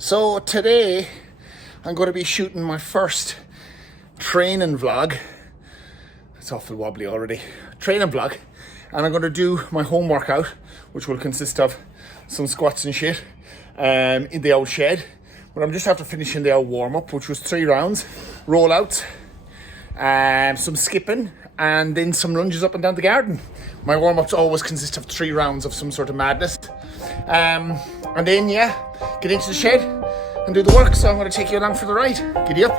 So today I'm going to be shooting my first training vlog. It's awful wobbly already. Training vlog. And I'm going to do my home workout, which will consist of some squats and shit in the old shed. But I'm just after finishing the old warm up, which was 3 rounds, rollouts, some skipping, and then some lunges up and down the garden. My warm ups always consist of 3 rounds of some sort of madness. And then, get into the shed and do the work. So I'm going to take you along for the ride. Giddy up.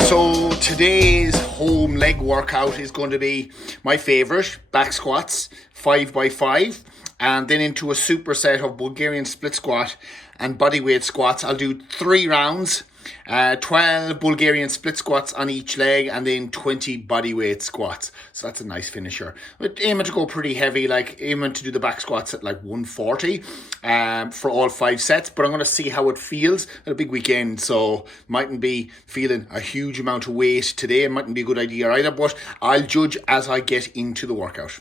So today's home leg workout is going to be my favourite, back squats, 5x5, and then into a superset of Bulgarian split squat and bodyweight squats. I'll do 3 rounds, 12 Bulgarian split squats on each leg, and then 20 bodyweight squats. So that's a nice finisher. But aiming to go pretty heavy, like aiming to do the back squats at like 140 for all 5 sets. But I'm going to see how it feels. It's a big weekend, so mightn't be feeling a huge amount of weight today. It mightn't be a good idea either, but I'll judge as I get into the workout.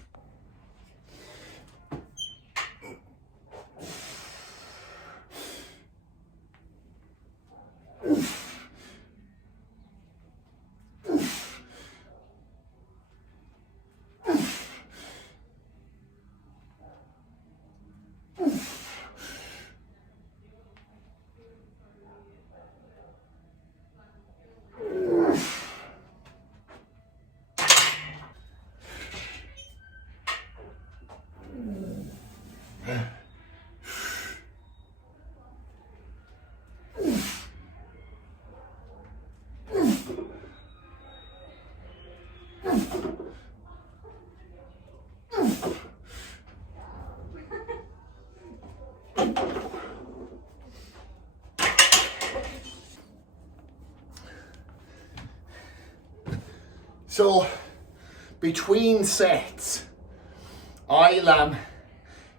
So, between sets, I'll,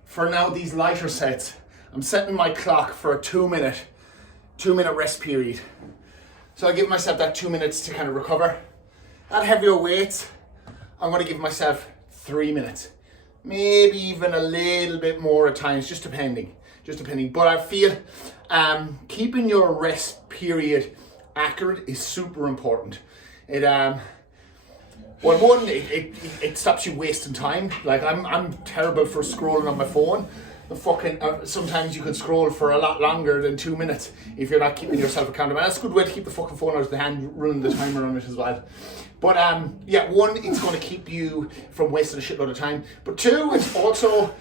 for now these lighter sets, I'm setting my clock for a 2 minute rest period. So I give myself that 2 minutes to kind of recover. At heavier weights, I'm going to give myself 3 minutes. Maybe even a little bit more at times, just depending. But I feel keeping your rest period accurate is super important. Well, one, it stops you wasting time. Like I'm terrible for scrolling on my phone. Sometimes you could scroll for a lot longer than 2 minutes if you're not keeping yourself accountable. And that's a good way to keep the fucking phone out of the hand, running the timer on it as well. But one, it's going to keep you from wasting a shitload of time. But 2, it's also,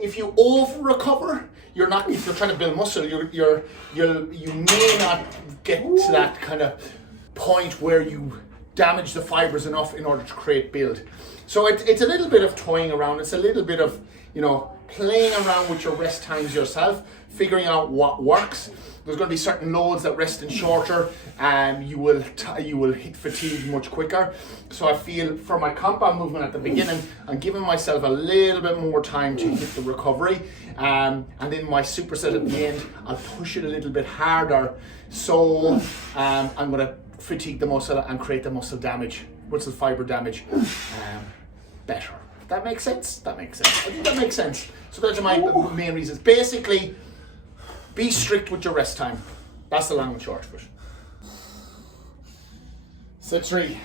if you over recover, if you're trying to build muscle, you may not get to that kind of point where you damage the fibers enough in order to create build. So it's a little bit of toying around. It's a little bit of, playing around with your rest times yourself, figuring out what works. There's going to be certain loads that rest in shorter, and you will hit fatigue much quicker. So I feel for my compound movement at the beginning, I'm giving myself a little bit more time to hit the recovery, and then my superset at the end, I'll push it a little bit harder. So I'm going to fatigue the muscle and create the muscle fiber damage better. That makes sense? I think that makes sense. So those are my main reasons. Basically, be strict with your rest time. That's the long and short of it. Set 3.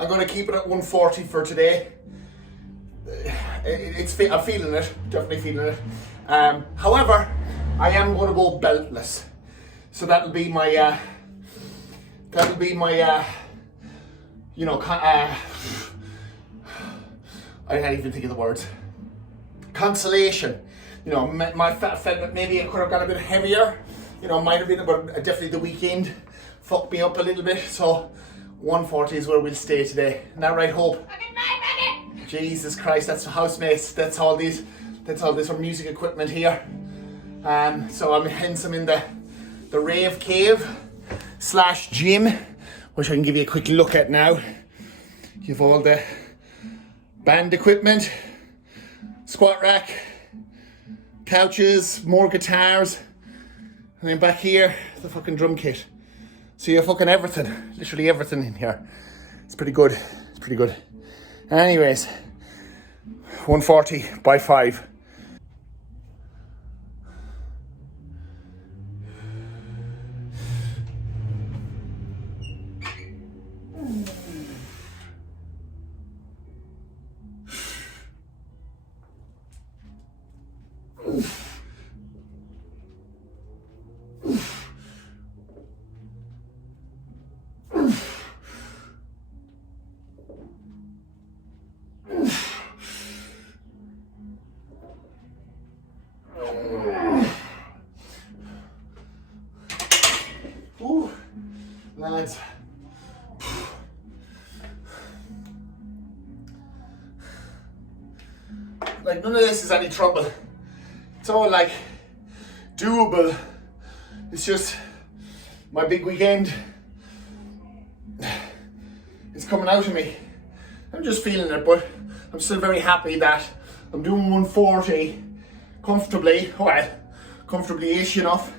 I'm going to keep it at 140 for today. I'm feeling it, definitely feeling it. However, I am going to go beltless. So that'll be my, I can't even think of the words. Consolation. You know, my felt that maybe I could have got a bit heavier. You know, might have been, but definitely the weekend fucked me up a little bit. So 140 is where we'll stay today. Isn't that right, Hope? Jesus Christ, that's the housemates. That's all this music equipment here. So I'm hence I'm in the rave cave / gym, which I can give you a quick look at now. You've all the band equipment, squat rack, couches, more guitars, and then back here, the fucking drum kit. So you have fucking everything, literally everything in here. It's pretty good, it's pretty good. Anyways, 140 by 5. Ooh, lads. Like, none of this is any trouble. It's all like doable. It's just my big weekend. It's coming out of me. I'm just feeling it, but I'm still very happy that I'm doing 140 comfortably, well, comfortably-ish enough,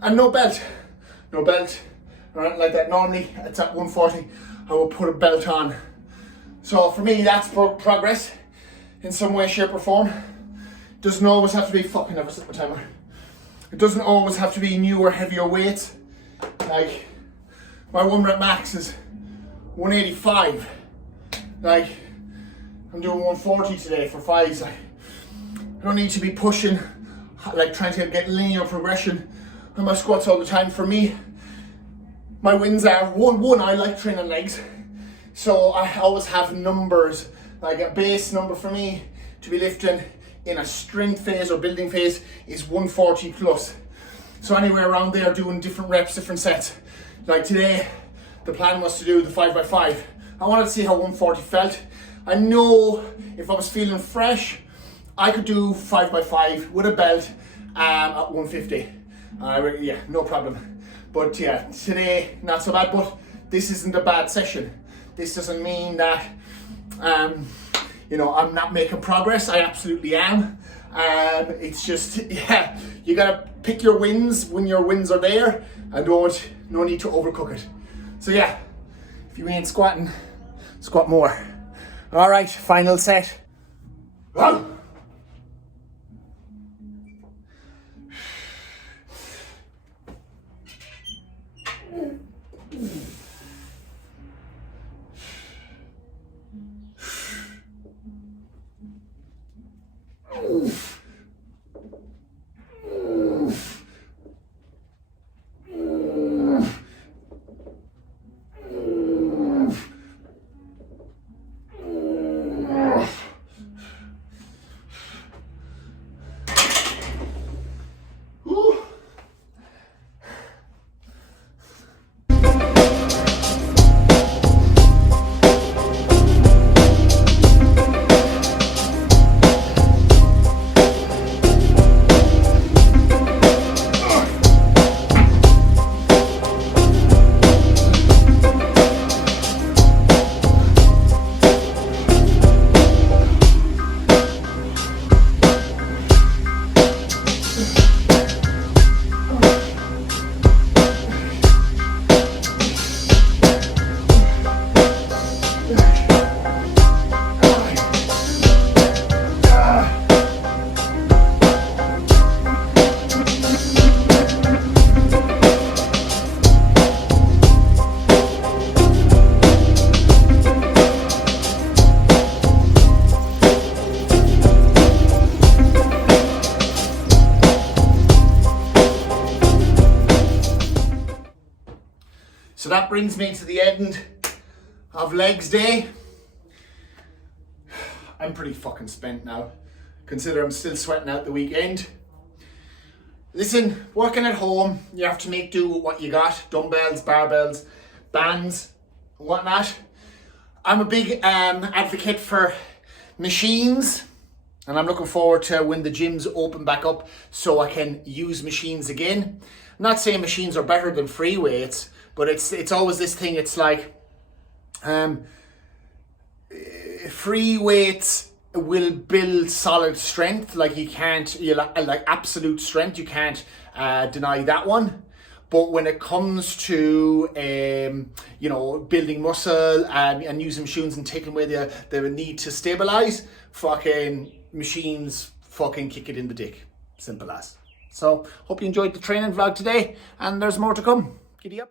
and no belt, or anything like that. Normally, it's at 140, I will put a belt on. So for me, that's progress in some way, shape or form. It doesn't always have to be, fucking never set my timer. It doesn't always have to be newer, heavier weights. Like, my 1 rep max is 185. Like, I'm doing 140 today for 5s. Like, I don't need to be pushing, like trying to get linear progression on my squats all the time. For me, my wins are one, I like training legs. So I always have numbers, like a base number for me to be lifting in a strength phase or building phase is 140 plus. So anywhere around there, doing different reps, different sets. Like today, the plan was to do the 5x5. I wanted to see how 140 felt. I know if I was feeling fresh, I could do 5x5 with a belt at 150. Yeah, no problem. But yeah, today, not so bad, but this isn't a bad session. This doesn't mean that, you know, I'm not making progress. I absolutely am. It's just, yeah, you gotta pick your wins when your wins are there, and no need to overcook it. So yeah, if you ain't squatting, squat more. All right, final set. Whoa. So that brings me to the end of legs day. I'm pretty fucking spent now. Consider I'm still sweating out the weekend. Listen, working at home, you have to make do with what you got. Dumbbells, barbells, bands, whatnot. I'm a big advocate for machines, and I'm looking forward to when the gyms open back up so I can use machines again. I'm not saying machines are better than free weights, but it's always this thing. It's like free weights will build solid strength. Like like absolute strength. You can't deny that one. But when it comes to building muscle and using machines and taking away the need to stabilize, fucking machines fucking kick it in the dick. Simple as. So hope you enjoyed the training vlog today, and there's more to come. Giddy up.